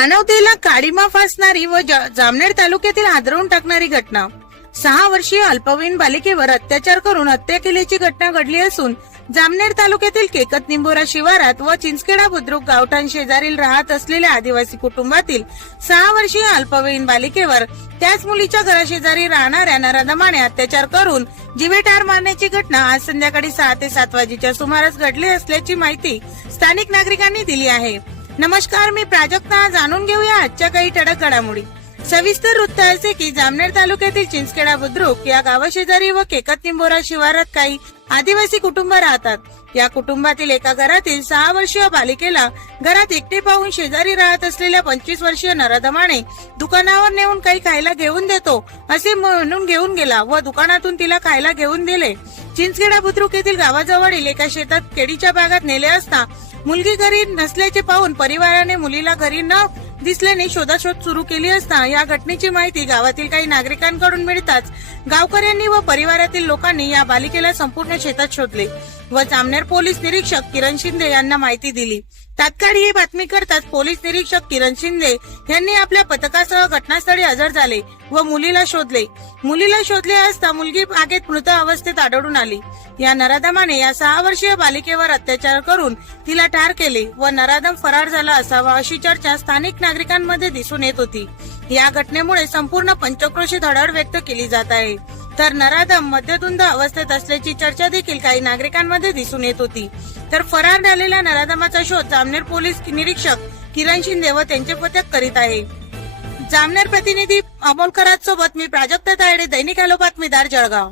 मानवतेला काळीमा फासणारी व ज- जामनेर तालुक्यातील हादरवून टाकणारी घटना. सहा वर्षीय अल्पवयीन बालिकेवर अत्याचार करून हत्या केल्याची घटना घडली असून जामनेर तालुक्यातील केकत निंबोरा शिवारात व चिंचखेडा बुद्रुक गावठाण शेजारील राहत असलेल्या आदिवासी कुटुंबातील सहा वर्षीय अल्पवयीन बालिकेवर त्याच मुलीच्या घराशेजारी राहणाऱ्या नराधमाने अत्याचार करून जीवेठार मारण्याची घटना आज संध्याकाळी सहा ते सात वाजेच्या सुमारास घडली असल्याची माहिती स्थानिक नागरिकांनी दिली आहे. नमस्कार मी प्राजक्ता. जाणून घेऊया आजच्या काही ठळक घडामोडी. सविस्तर वृत्त असे की जामनेर तालुक्यातील चिंचखेडा बुद्रुक या गावाशेजारी व केकत निंबोरा शिवारात काही आदिवासी कुटुंब राहतात. या कुटुंबातील एका घरातील सहा वर्षीय बालिकेला घरात एकटे पाहून शेजारी राहत असलेल्या पंचवीस वर्षीय नराधमाने दुकानावर नेऊन काही खायला घेऊन देतो असे म्हणून घेऊन गेला व दुकानातून तिला खायला घेऊन दिले. चिंचखेडा बुद्रुक येथील गावाजवळील एका शेतात केडीच्या भागात नेले असता मुलगी घरी नसल्याचे पाहून परिवाराने मुलीला घरी न दिसल्याने शोधाशोध सुरू केली असता या घटनेची माहिती गावातील काही नागरिकांकडून मिळताच गावकऱ्यांनी व परिवारातील लोकांनी या बालिकेला संपूर्ण शेतात शोधले व जामनेर पोलीस निरीक्षक किरण शिंदे यांना माहिती दिली. तात्काळ ही बातमी करताच पोलीस निरीक्षक किरण शिंदे यांनी आपल्या पथकासह घटनास्थळी हजर झाले व मुलीला शोधले. मुलीला शोधले असता मुलगी बागेत मृत अवस्थेत आढळून आली. या नराधमाने या सहा वर्षीय बालिकेवर अत्याचार करून तिला ठार केले व नराधम फरार झाला असावा अशी चर्चा स्थानिक नागरिकांमध्ये दिसून येत होती. या घटनेमुळे संपूर्ण पंचक्रोशीत हळहळ व्यक्त केली जात आहे. तर नराधम मध्यधुंद अवस्थेत असल्याची चर्चा देखील काही नागरिकांमध्ये दिसून येत होती. तर फरार झालेल्या नराधमाचा शोध जामनेर पोलीस निरीक्षक किरण शिंदे व त्यांचे पथक करीत आहे. जामनेर प्रतिनिधी अमोल करात सोबत मी प्राजक्ता तायडे दैनिक आलो बातमीदार जळगाव.